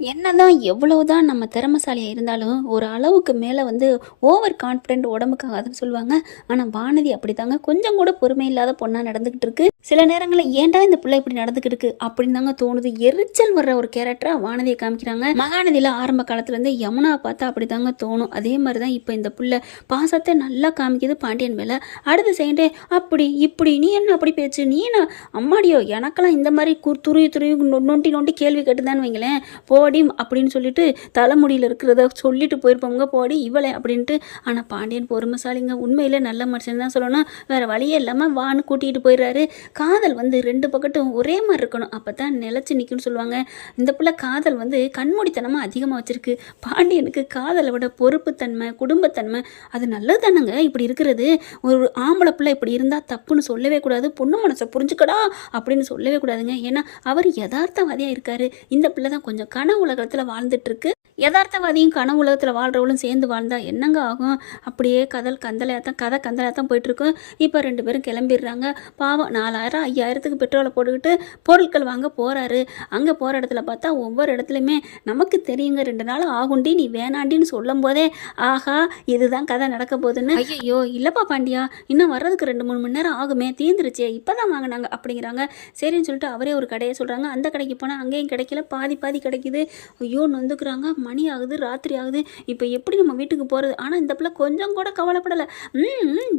என்னதான் எவ்வளவுதான் நம்ம திறமைசாலியாக இருந்தாலும் ஒரு அளவுக்கு மேலே வந்து ஓவர் கான்ஃபிடென்ட் உடம்புக்காகாதுன்னு சொல்லுவாங்க. ஆனால் வானதி அப்படித்தாங்க கொஞ்சம் கூட பொறுமை இல்லாத பொண்ணாக நடந்துக்கிட்டு இருக்கு. சில நேரங்களில் ஏன்டா இந்த பிள்ளை இப்படி நடந்துக்கிட்டு இருக்கு அப்படின்னு தாங்க தோணுது. எரிச்சல் வர்ற ஒரு கேரக்டராக வானதியை காமிக்கிறாங்க. மகாநதியில் ஆரம்ப காலத்துலேருந்து யமுனாவை பார்த்தா அப்படி தாங்க தோணும். அதே மாதிரி தான் இப்போ இந்த பிள்ளை பாசத்தை நல்லா காமிக்குது பாண்டியன் மேலே. அடுத்த செகண்டே அப்படி இப்படி நீ என்ன அப்படி பேச்சு நீ என்ன அம்மாடியோ எனக்கெல்லாம் இந்த மாதிரி துருவி துருவி நொண்டி நொண்டி கேள்வி கேட்டுதான்னு வைங்களேன் போடி அப்படின்னு சொல்லிட்டு தலைமுடியில் இருக்கிறத சொல்லிட்டு போயிருப்பவங்க போடி இவளே அப்படின்ட்டு. ஆனால் பாண்டியன் பொறுமைசாலிங்க, உண்மையிலே நல்ல மனுஷன் தான் சொல்லணும். வேறு வழியே இல்லாமல் வான்னு கூட்டிகிட்டு போயிடுறாரு. காதல் வந்து ரெண்டு பக்கட்டும் ஒரே மாதிரி இருக்கணும், அப்போ தான் நிலச்சி நிற்கும்னு சொல்லுவாங்க. இந்த பிள்ளை காதல் வந்து கண்மூடித்தனமாக அதிகமாக வச்சுருக்கு. பாண்டியனுக்கு காதலை விட பொறுப்புத்தன்மை குடும்பத்தன்மை அது நல்லது தானங்க. இப்படி இருக்கிறது ஒரு ஆம்பளை பிள்ளை இப்படி இருந்தால் தப்புன்னு சொல்லவே கூடாது. பொண்ணு மனசை புரிஞ்சுக்கடா அப்படின்னு சொல்லவே கூடாதுங்க. ஏன்னா அவர் யதார்த்தவாதியாக இருக்காரு. இந்த பிள்ளை தான் கொஞ்சம் கனவு உலகத்தில் வாழ்ந்துட்டு இருக்கு. யதார்த்தவாதியும் கனவு உலகத்தில் வாழ்கிறவளும் சேர்ந்து வாழ்ந்தா என்னங்க ஆகும்? அப்படியே கதை கந்தலையாத்தான் போயிட்டுருக்கும். இப்போ ரெண்டு பேரும் கிளம்பிடுறாங்க. பாவம் 4000 5000க்கு பெட்ரோலை போட்டுக்கிட்டு பொருட்கள் வாங்க போகிறாரு. அங்கே போகிற இடத்துல பார்த்தா ஒவ்வொரு இடத்துலையுமே நமக்கு தெரியுங்க 2 நாள் ஆகுண்டி நீ வேணாண்டின்னு சொல்லும் போதே ஆஹா இதுதான் கதை நடக்க போகுதுன்னு. ஐயோ இல்லைப்பா பாண்டியா, இன்னும் வர்றதுக்கு 2-3 மணி நேரம் ஆகுமே, தீர்ந்துருச்சே, இப்போ தான் வாங்கினாங்க அப்படிங்கிறாங்க. சரின்னு சொல்லிட்டு அவரே ஒரு கடையை சொல்கிறாங்க. அந்த கடைக்கு போனால் அங்கேயும் கிடைக்கல, பாதி கிடைக்குது. ஐயோ நொந்துக்கிறாங்க. மணி ஆகுது, ராத்திரி ஆகுது, இப்போ எப்படி நம்ம வீட்டுக்கு போகிறது? ஆனால் இந்த பிள்ளை கொஞ்சம் கூட கவலைப்படலை.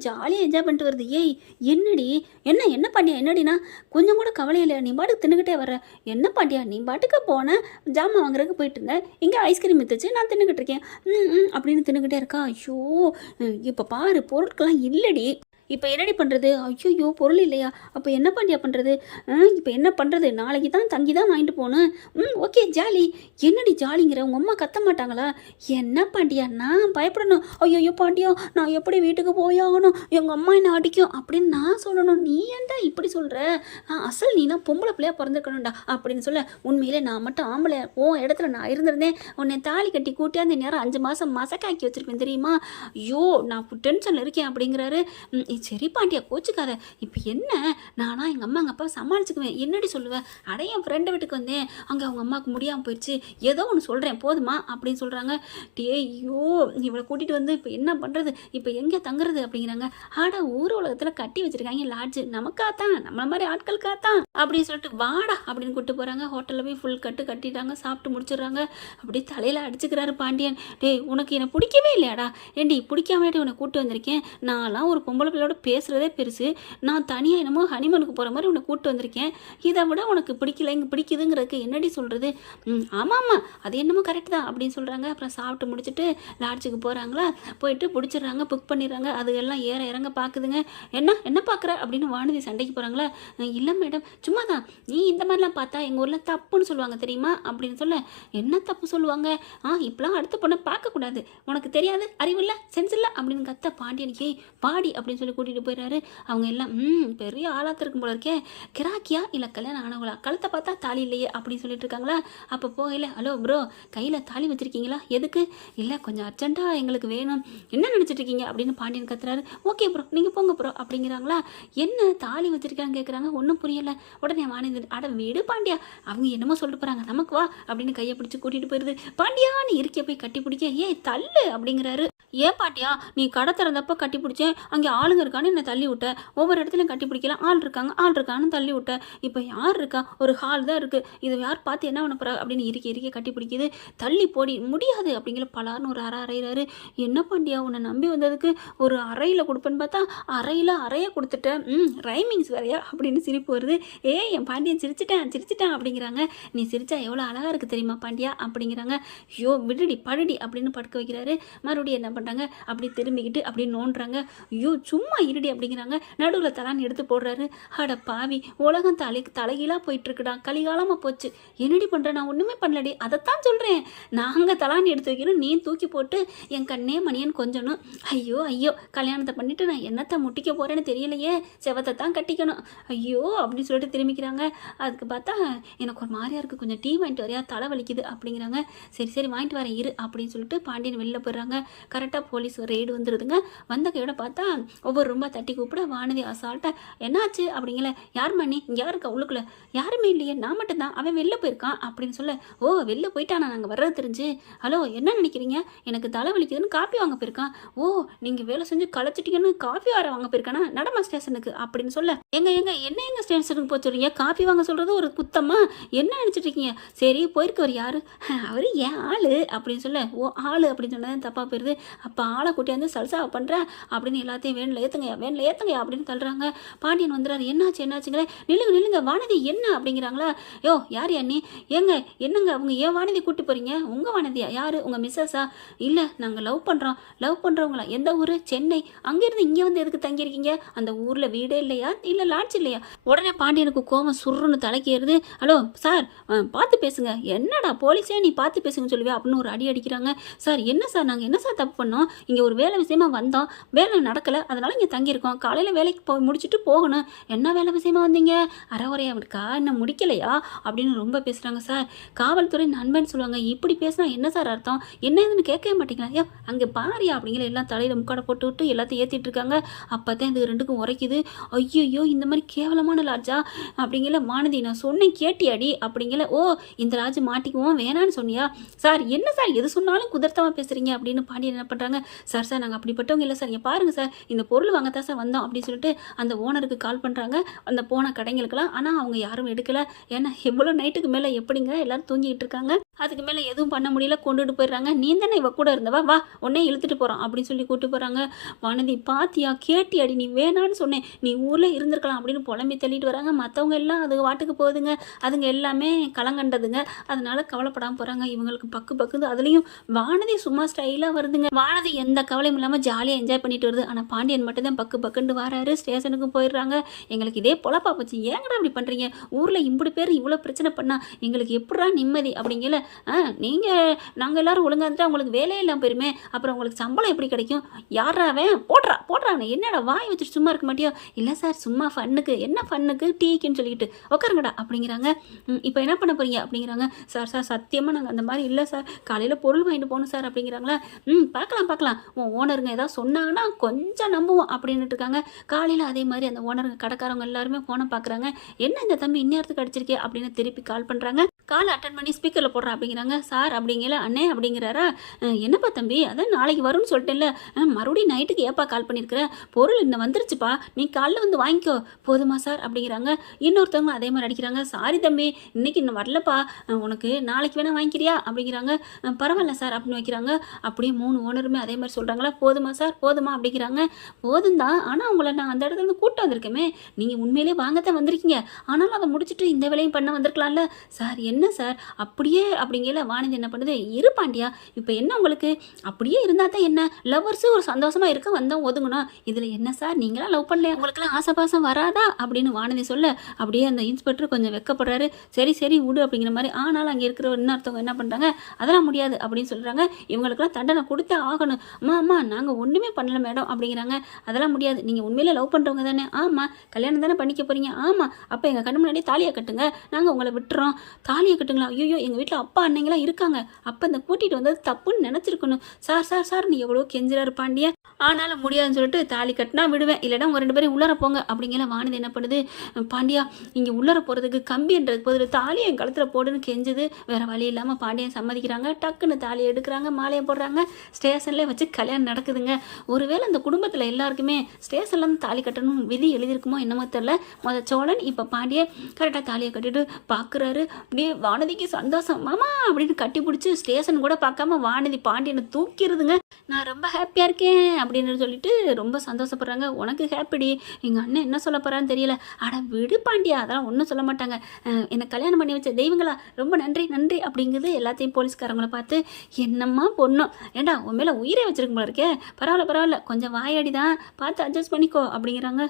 ஜாலியாக என்ஜாய் பண்ணிட்டு வருது. ஏய் என்னடி என்ன பாண்டியா என்னடினா கொஞ்சம் கூட கவலை இல்லையா? நீ பாட்டுக்கு தின்னுக்கிட்டே வர்ற. என்ன பாண்டியா நீ பாட்டுக்கு போன ஜாமான் வாங்குறதுக்கு போயிட்டு இருந்தேன், இங்கே ஐஸ்கிரீம் வித்துச்சு நான் தின்னுக்கிட்டு இருக்கேன் அப்படின்னு தின்னுக்கிட்டே இருக்கா. ஐயோ இப்போ பாரு பொருட்கள்லாம் இல்லடி, இப்போ என்னடி பண்ணுறது? ஐயோ பொருள் இல்லையா? அப்போ என்ன பாண்டியா பண்ணுறது? இப்போ என்ன பண்ணுறது? நாளைக்கு தான் தங்கி தான் வாங்கிட்டு போகணும். Okay jolly. என்னடி ஜாலிங்கிற? உங்கள் அம்மா கத்த மாட்டாங்களா? என்ன பாண்டியா நான் பயப்படணும்? ஐயோ பாண்டியா நான் எப்படி வீட்டுக்கு போயாகணும், எங்கள் அம்மா என்ன அடிக்கும் அப்படின்னு நான் சொல்லணும். நீ ஏன்டா இப்படி சொல்கிற? அசல் நீலாம் பொம்பளை பிள்ளையா பிறந்திருக்கணும்டா அப்படின்னு சொல்ல. உண்மையிலே நான் மட்டும் ஆம்பளை இடத்துல நான் இருந்திருந்தேன், உன்னை தாலி கட்டி கூட்டியா அந்த நேரம் 5 மாதம் மசக்காக்கி வச்சுருப்பேன் தெரியுமா? ஐயோ நான் டென்ஷனில் இருக்கேன் அப்படிங்கிறாரு. சரி பாண்டியா கோச்சுக்காத. இப்போ என்ன நானா எங்கள் அம்மா எங்கள் அப்பா சமாளிச்சுக்குவேன், என்னடி சொல்லுவேன்? அடைய என் ஃப்ரெண்டை வீட்டுக்கு வந்தேன், அங்கே அவங்க அம்மாவுக்கு முடியாமல் போயிடுச்சு, ஏதோ ஒன்று சொல்கிறேன் போதுமா அப்படின்னு சொல்கிறாங்க. ஐயோ இவளை கூட்டிகிட்டு வந்து இப்போ என்ன பண்ணுறது, இப்போ எங்கே தங்குறது அப்படிங்கிறாங்க. ஆடா ஊர் உலகத்தில் கட்டி வச்சுருக்காங்க லாட்ஜு, நமக்காத்தான் நம்மள மாதிரி ஆட்களுக்காத்தான் அப்படின்னு சொல்லிட்டு வாடா அப்படின்னு கூப்பிட்டு போகிறாங்க. ஹோட்டலில் போய் ஃபுல் கட்டிட்டாங்க, சாப்பிட்டு முடிச்சிடுறாங்க. அப்படி தலையில் அடிச்சுக்கிறாரு பாண்டியன். டேய் உனக்கு என்னை பிடிக்கவே இல்லையாடா? ஏண்டி பிடிக்காமட்டி உன்னை கூப்பிட்டு வந்திருக்கேன், நான்லாம் ஒரு பொம்பளை பிள்ளையோட பேசுகிறதே பெருசு, நான் தனியாக என்னமோ ஹனிமனுக்கு போகிற மாதிரி உன்னை கூப்பிட்டு வந்திருக்கேன், இதை விட உனக்கு பிடிக்கல இங்கே பிடிக்குதுங்கிறதுக்கு என்னடி சொல்கிறது? ஆமாம் அது என்னமோ கரெக்ட் தான் அப்படின்னு சொல்கிறாங்க. அப்புறம் சாப்பிட்டு முடிச்சுட்டு லாட்ஜுக்கு போகிறாங்களா, போயிட்டு பிடிச்சிடுறாங்க, புக் பண்ணிடுறாங்க. அது எல்லாம் ஏற இறங்க பார்க்குதுங்க. என்ன பார்க்குற அப்படின்னு வானதி சண்டைக்கு போகிறாங்களா. இல்லை மேடம் சும்மா தான், நீ இந்த மாதிரிலாம் பார்த்தா எங்கள் ஊரில் தப்புன்னு சொல்லுவாங்க தெரியுமா அப்படின்னு சொல்ல. என்ன தப்பு சொல்லுவாங்க? இப்போலாம் அடுத்த பொண்ணை பார்க்கக்கூடாது, உனக்கு தெரியாது, அறிவில்லை, சென்ஸ் இல்லை அப்படின்னு கத்த பாண்டியனுக்கே பாடி அப்படின்னு சொல்லி கூட்டிகிட்டு போயிடுறாரு. அவங்க எல்லாம் பெரிய ஆளாத்த இருக்கும் போல இருக்கே, கிராக்கியா இல்லை கல்யாணம் ஆனவங்களா, கழுத்தை பார்த்தா தாலி இல்லையே அப்படின்னு சொல்லிட்டு இருக்காங்களா. அப்போ போகல, ஹலோ ப்ரோ கையில் தாலி வச்சுருக்கீங்களா? எதுக்கு? இல்லை கொஞ்சம் அர்ஜென்ட்டாக எங்களுக்கு வேணும். என்ன நினச்சிட்டு இருக்கீங்க அப்படின்னு பாண்டியன் கத்துறாரு. ஓகே ப்ரோ நீங்கள் போங்க ப்ரோ அப்படிங்கிறாங்களா. என்ன தாலி வச்சுருக்காங்க கேட்குறாங்க, ஒன்றும் புரியலை. உடனே வானதி அட வீடு பாண்டியா, அவங்க என்னமோ சொல்லிட்டு போகிறாங்க, நமக்கு வா அப்படின்னு கையை பிடிச்சி கூட்டிகிட்டு போயிடுது. பாண்டியா நீ இருக்கிய போய் கட்டி பிடிக்க, தள்ளு அப்படிங்கிறாரு. ஏன் பாட்டியா நீ கடை திறந்தப்போ கட்டி பிடிச்சேன், அங்கே ஆளுங்க இருக்கான்னு என்னை தள்ளி விட்ட, ஒவ்வொரு இடத்துலையும் கட்டி பிடிக்கலாம், ஆள் இருக்கான்னு தள்ளி விட்ட, இப்போ யார் இருக்கா? ஒரு ஹால் தான் இருக்குது, இதை யார் பார்த்து என்ன பண்ண போகிறா அப்படின்னு இருக்க கட்டி பிடிக்குது. தள்ளி போடி முடியாது அப்படிங்கிற பலார்னு ஒரு அறையிறாரு. என்ன பாண்டியா உன்னை நம்பி வந்ததுக்கு ஒரு அறையில் கொடுப்பேன்னு பார்த்தா அறையை கொடுத்துட்டேன், ரைமிங்ஸ் வேறையா அப்படின்னு சிரிப்பு வருது. என் பாண்டியன் சிரிச்சிட்டேன் அப்படிங்கிறாங்க. நீ சிரிச்சா எவ்வளோ அழகாக இருக்குது தெரியுமா பாண்டியா அப்படிங்கிறாங்க. ஐயோ விடுடி படுடி அப்படின்னு படுக்க வைக்கிறாரு. மறுபடியும் என்ன பண்ணுறாங்க, அப்படி திரும்பிக்கிட்டு அப்படி நோண்டுறாங்க. ஐயோ சும்மா இருடி அப்படிங்கிறாங்க. நடுவில் தலான்னு எடுத்து போடுறாரு. அட பாவி உலகம் தலைகீழாக போயிட்டுருக்குடா, கலிகாலமாக போச்சு, என்னடி பண்ணுற? நான் ஒன்றுமே பண்ணலடி, அதைத்தான் சொல்கிறேன். நாங்கள் தலான்னு எடுத்து வைக்கணும், நீ தூக்கி போட்டு என் கண்ணே மணியன் கொஞ்சணும். ஐயோ கல்யாணத்தை பண்ணிவிட்டு நான் என்னத்தை முட்டிக்க போகிறேன்னு தெரியலையே, செவத்தை தான் கட்டிக்கணும், ஐயோ அப்படின்னு சொல்லிட்டு திரும்பிக்கிறாங்க. அதுக்கு பார்த்தா எனக்கு ஒரு மாதிரியா இருக்குது, கொஞ்சம் டீ வாங்கிட்டு வரையா, தலை வலிக்குது அப்படிங்கிறாங்க. சரி வாங்கிட்டு வரேன் இரு அப்படின்னு சொல்லிட்டு பாண்டியன் வெளில போயிடுறாங்க. கரெக்டாக கரெக்டாக போலீஸ் ரெய்டு வந்துடுதுங்க. வந்த கையோட பார்த்தா ஒவ்வொரு ரூம்பா தட்டி கூப்பிட வானதி அசால்ட்டா என்னாச்சு அப்படிங்கல, யாரும்மா நீ இங்கே யார் இருக்கா உள்ளுக்குள்ள, யாருமே இல்லையே நான் மட்டும்தான், அவன் வெளில போயிருக்கான் அப்படின்னு சொல்ல, ஓ வெளில போயிட்டானா, நாங்கள் வர்றது தெரிஞ்சு, ஹலோ என்ன நினைக்கிறீங்க, எனக்கு தலை வலிக்குதுன்னு காஃபி வாங்க போயிருக்கான், ஓ நீங்கள் வேலை செஞ்சு களைச்சிட்டீங்கன்னு காஃபி வர வாங்க போயிருக்கானா, நடமா ஸ்டேஷனுக்கு அப்படின்னு சொல்ல, என்ன எங்க ஸ்டேஷனுக்கு போய் சொல்றீங்க, காஃபி வாங்க சொல்கிறது ஒரு குத்தமா, என்ன நினச்சிட்டு இருக்கீங்க, சரி போயிருக்கவர் யாரு, அவர் ஏன் ஆளு அப்படின்னு சொல்ல, ஓ ஆளு அப்படின்னு சொன்னது தப்பாக போயிடுது, அப்போ ஆளை கூட்டியாந்து சல்சா பண்ணுறேன் அப்படின்னு எல்லாத்தையும் வேனில் ஏற்றுங்கயா அப்படின்னு தள்ளுறாங்க. பாண்டியன் வந்துடுறாரு. என்னாச்சுங்களே, நில்லுங்க வானதி என்ன அப்படிங்கிறாங்களா, யோ யார் நீ, என்னங்க அவங்க ஏன் வானதி கூட்டி போகிறீங்க, உங்கள் வானதியா, யார் உங்கள் மிஸ்ஸஸா, இல்லை நாங்கள் லவ் பண்ணுறவங்களா, எந்த ஊர், சென்னை, அங்கேருந்து இங்கே வந்து எதுக்கு தங்கியிருக்கீங்க, அந்த ஊரில் வீடே இல்லையா, இல்லை லாட்ஜ் இல்லையா. உடனே பாண்டியனுக்கு கோவம் சுருன்னு தலைக்கு ஏறுது. ஹலோ சார் பார்த்து பேசுங்க, என்னடா போலீஸே நீ பார்த்து பேசுங்கன்னு சொல்லுவே அப்படின்னு ஒரு அடி அடிக்கிறாங்க. சார் என்ன சார், நாங்கள் என்ன சார் தப்பு பண்ணோம், இங்கே ஒரு வேலை விஷயமா வந்தோம், வேலை நடக்கலை, அதனால இங்கே தங்கியிருக்கோம், காலையில் வேலைக்கு முடிச்சுட்டு போகணும், என்ன வேலை விஷயமா வந்தீங்க, அறவுரையா இருக்கா, இன்னும் முடிக்கலையா அப்படின்னு ரொம்ப பேசுகிறாங்க. சார் காவல்துறை நண்பன் சொல்லுவாங்க, இப்படி பேசினா என்ன சார் அர்த்தம், என்ன ஏதுன்னு கேட்கவே மாட்டீங்களா, ஐயோ அங்கே பாரியா அப்படிங்கிற எல்லாம் தலையில் முக்காடை போட்டு விட்டு எல்லாத்தையும் ஏற்றிட்டு இருக்காங்க. அப்போ தான் இது ரெண்டுக்கும் உரைக்குது. ஐயோ இந்த மாதிரி கேவலமான லாட்ஜா அப்படிங்கிற, வானதி நான் சொன்னேன் கேட்டியாடி அப்படிங்கிற, ஓ இந்த லாட்ஜ் மாட்டிக்குவோம் வேணான்னு சொன்னியா, சார் என்ன சார் எது சொன்னாலும் குதர்த்தமாக பேசுகிறீங்க அப்படின்னு பாண்டியன் என்ன பண்ணுறாங்க. சார் நாங்கள் அப்படிப்பட்டவங்க இல்லை சார், இங்கே பாருங்கள் சார், இந்த பொருள் வாங்கத்தான் சார் வந்தோம் அப்படின்னு சொல்லிட்டு அந்த ஓனருக்கு கால் பண்ணுறாங்க, அந்த போன கடைங்களுக்கெல்லாம். ஆனால் அவங்க யாரும் எடுக்கலை, ஏன்னா எவ்வளோ நைட்டுக்கு மேலே எப்படிங்க எல்லாரும் தூங்கிட்டு இருக்காங்க, அதுக்கு மேலே எதுவும் பண்ண முடியல, கொண்டுட்டு போயிடுறாங்க. நீ தானே இவ கூட இருந்தவா, வா உடனே இழுத்துட்டு போகிறோம் அப்படின்னு சொல்லி கூப்பிட்டு போகிறாங்க. வானதி பாத்தியா கேட்டியாடி, நீ வேணான்னு சொன்னேன், நீ ஊரில் இருந்திருக்கலாம் அப்படின்னு புலம்பி தள்ளிட்டு வராங்க. மற்றவங்க எல்லாம் அது வாட்டுக்கு போகுதுங்க, அதுங்க எல்லாமே களங்கண்டதுங்க, அதனால கவலைப்படாமல் போகிறாங்க. இவங்களுக்கு பக்குது. அதுலேயும் வானதி சும்மா ஸ்டைலாக வருதுங்க. வானதி எந்த கவலையும் இல்லாமல் ஜாலியாக என்ஜாய் பண்ணிட்டு வருது. ஆனால் பாண்டியன் மட்டும் தான் பக்குன்னு வராரு. ஸ்டேஷனுக்கு போயிடுறாங்க. எங்களுக்கு இதே பொழப்பா போச்சு, ஏங்கடா அப்படி பண்ணுறீங்க, ஊரில் இப்படி பேர் இவ்வளோ பிரச்சனை பண்ணால் எங்களுக்கு எப்படா நிம்மதி அப்படிங்கல, நாங்கள் எல்லாரும் ஒழுங்காக இருந்துட்டு உங்களுக்கு வேலையே இல்லாமல் போயிருமே, அப்புறம் உங்களுக்கு சம்பளம் எப்படி கிடைக்கும், யாராவன் போடுறான் என்னடா வாய் வச்சுட்டு சும்மா இருக்க மாட்டியோ, இல்லை சார் சும்மா ஃபன்னுக்கு, என்ன ஃபன்னுக்கு டீக்குன்னு சொல்லிட்டு உட்காருங்கடா அப்படிங்கிறாங்க. இப்போ என்ன பண்ண போறீங்க அப்படிங்கிறாங்க. சார் சத்தியமாக நாங்கள் அந்த மாதிரி இல்லை சார், காலையில் பொருள் வாங்கிட்டு போகணும் சார் அப்படிங்கிறாங்களா. பார்க்கலாம் உன் ஓனருங்க ஏதாவது சொன்னாங்கன்னா கொஞ்சம் நம்புவோம் அப்படின்ட்டு இருக்காங்க. காலையில் அதே மாதிரி அந்த ஓனருங்க கடைக்காரவங்க எல்லாருமே ஃபோனை பார்க்குறாங்க. என்ன இந்த தம்பி இந்நேரத்துக்கு அடிச்சிருக்கே அப்படின்னு திருப்பி கால் பண்ணுறாங்க. கால் அட்டன் பண்ணி ஸ்பீக்கரில் போடுறேன் அப்படிங்கிறாங்க. சார் அப்படிங்கல, அண்ணே அப்படிங்கிறாரா, என்னப்பா தம்பி அதான் நாளைக்கு வரும்னு சொல்லிட்டேன்ல, மறுபடியும் நைட்டுக்கு ஏப்பா கால் பண்ணியிருக்கிற, பொருள் இன்னும் வந்துருச்சுப்பா, நீ காலைல வந்து வாங்கிக்கோ போதுமா சார் அப்படிங்கிறாங்க. இன்னொருத்தவங்க அதே மாதிரி அடிக்கிறாங்க. சாரி தம்பி இன்னைக்கு இன்னும் வரலப்பா, உனக்கு நாளைக்கு வேணால் வாங்கிக்கிறியா அப்படிங்கிறாங்க. பரவாயில்ல சார் அப்படின்னு வைக்கிறாங்க. அப்படியே 3 ஓனருமே அதே மாதிரி சொல்கிறாங்களா, போதுமா சார் போதுமா அப்படிங்கிறாங்க. போதும் தான், ஆனால் உங்களை நான் அந்த இடத்துல இருந்து கூட்டம் வந்திருக்கேமே, நீங்கள் உண்மையிலே வாங்கத்தான் வந்திருக்கீங்க, ஆனாலும் அதை முடிச்சுட்டு இந்த வேலையும் பண்ண வந்திருக்கலாம்ல சார், என்ன சார் அப்படியே அப்படிங்கல. வானதி என்ன பண்ணுது, இரு பாண்டியா இப்போ என்ன உங்களுக்கு, அப்படியே இருந்தால் தான் என்ன, லவ்வர்ஸு ஒரு சந்தோஷமாக இருக்க வந்தோம் ஒதுங்கணும், இதில் என்ன சார் நீங்களாம் லவ் பண்ணல, உங்களுக்குலாம் ஆசைப்பாசம் வராதா அப்படின்னு வானதி சொல்ல, அப்படியே அந்த இன்ஸ்பெக்டர் கொஞ்சம் வெக்கப்படுறாரு. சரி விடு அப்படிங்கிற மாதிரி. ஆனாலும் அங்கே இருக்கிற இன்னொருத்தவங்க என்ன பண்ணுறாங்க, அதெல்லாம் முடியாது அப்படின்னு சொல்கிறாங்க. இவங்களுக்குலாம் தண்டனை கொடுத்தே ஆகணும். அம்மா நாங்கள் ஒன்றுமே பண்ணல மேடம் அப்படிங்கிறாங்க. அதெல்லாம் முடியாது, நீங்கள் உண்மையிலே லவ் பண்ணுறவங்க தானே, ஆமாம் கல்யாணம் தானே பண்ணிக்க போகிறீங்க, ஆமாம் அப்போ எங்கள் கண்ணு முன்னாடியே தாலியை கட்டுங்க, நாங்கள் உங்களை விட்டுறோம். தாலியை கட்டுங்களா, ஐயோ எங்கள் வீட்டில் அப்பா அன்னைங்களாம் இருக்காங்க, அப்போ இந்த கூட்டிகிட்டு வந்தது தப்புன்னு நினச்சிருக்கணும். சார் நீ எவ்வளோ கெஞ்சிறாரு பாண்டிய, ஆனாலும் முடியாதுன்னு சொல்லிட்டு தாலி கட்டினா விடுவேன், இல்லைனா உங்கள் 2 பேரும் உள்ளர போங்க அப்படிங்கிற. வானதி என்ன பண்ணுது, பாண்டியா இங்கே உள்ளர போகிறதுக்கு கம்பின்றது பதில் தாலியை என் கழுத்தில் போடுன்னு கெஞ்சுது. வேறு வழி இல்லாமல் பாண்டியன் சம்மதிக்கிறாங்க. டக்குன்னு தாலியை எடுக்கிறாங்க, மாலையை போடுறாங்க. ஸ்டேஷன்லேயே வச்சு கல்யாணம் நடக்குதுங்க. ஒருவேளை அந்த குடும்பத்தில் எல்லாருக்குமே ஸ்டேஷன்ல தாலி கட்டணும் விதி எழுதியிருக்குமோ என்னமோ தெரியல. சோழன் இப்போ பாண்டிய கரெக்டாக தாலியை கட்டிட்டு பார்க்குறாரு. அப்படியே வானதிக்கு சந்தோஷம், மாமா அப்படின்னு கட்டி பிடிச்சி ஸ்டேஷன் கூட பார்க்காம வானதி பாண்டியனை தூக்கிடுதுங்க. நான் ரொம்ப ஹாப்பியாக இருக்கேன் அப்படின்னு சொல்லிட்டு ரொம்ப சந்தோஷப்படுறாங்க. உனக்கு ஹாப்பிடி, எங்கள் அண்ணன் என்ன சொல்ல போகிறான்னு தெரியல. ஆனால் விடு பாண்டியா அதெல்லாம் ஒன்றும் சொல்ல மாட்டாங்க, என்னை கல்யாணம் பண்ணி வச்ச தெய்வங்களா ரொம்ப நன்றி அப்படிங்குது. எல்லாத்தையும் போலீஸ்காரங்களை பார்த்து, என்னம்மா பொண்ணும், ஏண்டா உன் மேலே உயிரே வச்சிருக்க போல இருக்கே, பரவாயில்ல கொஞ்சம் வாயாடி தான் பார்த்து அட்ஜஸ்ட் பண்ணிக்கோ அப்படிங்கிறாங்க.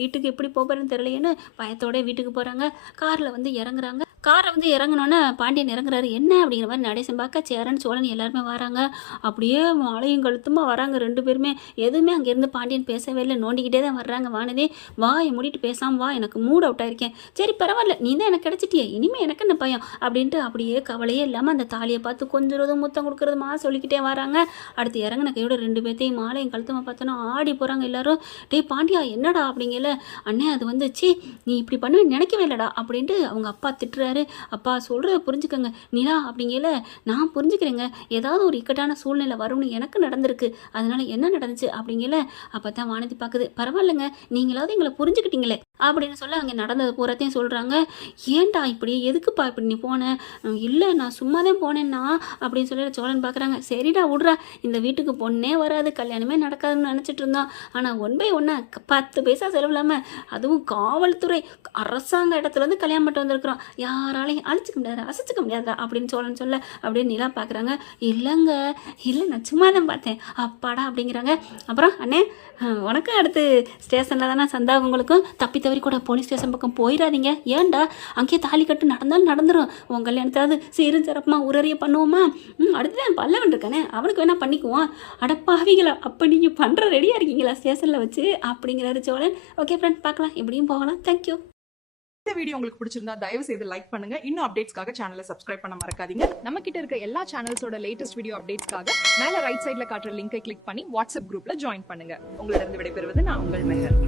வீட்டுக்கு எப்படி போகிறேன்னு தெரியலையேன்னு பயத்தோட வீட்டுக்கு போகிறாங்க. காரில் வந்து இறங்குறாங்க. காரை வந்து இறங்கினோன்னே பாண்டியன் இறங்குறாரு. என்ன அப்படிங்கிற மாதிரி நடேசன் பார்க்க சேரன் சோழன் எல்லாருமே வராங்க. அப்படியே மாலையும் கழுத்துமா வராங்க 2 பேருமே. எதுவுமே அங்கேருந்து பாண்டியன் பேசவே இல்லை, நோண்டிக்கிட்டே தான் வர்றாங்க. வானதி வாயை மூடிட்டு பேசாமல் வா, எனக்கு மூட் அவுட் ஆயிருக்கேன். சரி பரவாயில்ல, நீ தான் எனக்கு கிடச்சிட்டியே, இனிமேல் எனக்கு என்ன பயம் அப்படின்ட்டு அப்படியே கவலையே இல்லாமல் அந்த தாலியை பார்த்து கொஞ்சம் முத்தம் கொடுக்குறதுமா சொல்லிக்கிட்டே வராங்க. அடுத்து இறங்கின கையோட 2 பேர்த்தையும் மாலையும் கழுத்துமா பார்த்தோன்னா ஆடி போகிறாங்க எல்லாரும். டே பாண்டியா என்னடா அப்படிங்கல. அண்ணே அது வந்துச்சு, நீ இப்படி பண்ணுவேன்னு நினைக்கவே இல்லைடா அப்படின்ட்டு அவங்க அப்பா திட்டுறாரு. அப்பா சொல்கிறத புரிஞ்சுக்கங்க நிலா அப்படிங்கல. நான் புரிஞ்சுக்கிறேங்க, ஏதாவது ஒரு இக்கட்டான சூழ்நிலை வரும்னு எனக்கு நடந்திருக்கு, அதனால என்ன நடந்துச்சு அப்படிங்கல. அப்போ தான் வானதி பார்க்குது. பரவாயில்லைங்க, நீங்களாவது எங்களை புரிஞ்சுக்கிட்டீங்களே அப்படின்னு சொல்ல அங்கே நடந்தது பூராத்தையும் சொல்கிறாங்க. ஏன்டா இப்படி, எதுக்குப்பா இப்படி நீ போனேன்? இல்லை நான் சும்மா தான் போனேன்னா அப்படின்னு சொல்லி சோழன் பார்க்குறாங்க. சரிடா விட்றா, இந்த வீட்டுக்கு பொண்ணே வராது, கல்யாணமே நடக்காதுன்னு நினச்சிட்டு இருந்தான். ஆனால் 1 by 1 10 பைசா செலவு இல்லாமல், அதுவும் காவல்துறை அரசாங்க இடத்துலேருந்து கல்யாணம் பண்ணிட்டு வந்திருக்கிறோம், யாராலையும் அழைச்சிக்க முடியாதா அசைச்சிக்க முடியாதா அப்படின்னு சோழன் சொல்ல அப்படியே நிலா பார்க்குறாங்க. இல்லைங்க, இல்லை நான் சும்மா தான் பார்த்தேன் அப்பாடா அப்படிங்கிறாங்க. அப்புறம் அண்ணே உனக்கும் அடுத்து ஸ்டேஷனில் தானே சந்தா, உங்களுக்கும் தப்பி தவறி கூட போலீஸ் ஸ்டேஷன் பக்கம் போயிடாதீங்க. ஏன்டா அங்கேயே தாலி கட்டு நடந்தாலும் நடந்துடும், உங்கள் கல்யாணத்தாவது சீரும் சிறப்புமாக உரறிய பண்ணுவோமா? அடுத்து தான் பல்லவன் இருக்கானே, அவனுக்கு வேணால் பண்ணிக்குவோம். அடப்பாவிங்களா, அப்போ நீங்கள் பண்ணுற ரெடியாக இருக்கீங்களா ஸ்டேஷனில் வச்சு அப்படிங்கிறாரு சோழன். ஓகே ஃப்ரெண்ட், பார்க்கலாம், எப்படியும் போகலாம். தேங்க்யூ. இந்த வீடியோ உங்களுக்கு பிடிச்சிருந்தா தயவு செய்து லைக் பண்ணுங்க. இன்னும் அப்டேட்ஸ்க்காக சேனலை சப்ஸ்கிரைப் பண்ண மறக்காதீங்க. நம்ம கிட்ட இருக்க எல்லா சேனல்ஸோட லேட்டஸ்ட் வீடியோ அப்டேட்ஸ்க்காக மேல ரைட் சைடுல காட்டுற லிங்கை கிளிக் பண்ணி வாட்ஸ்அப் குரூப்ல ஜாயின் பண்ணுங்க. உங்களிடம் விடைபெறுவது நான் உங்கள் மெஹர்.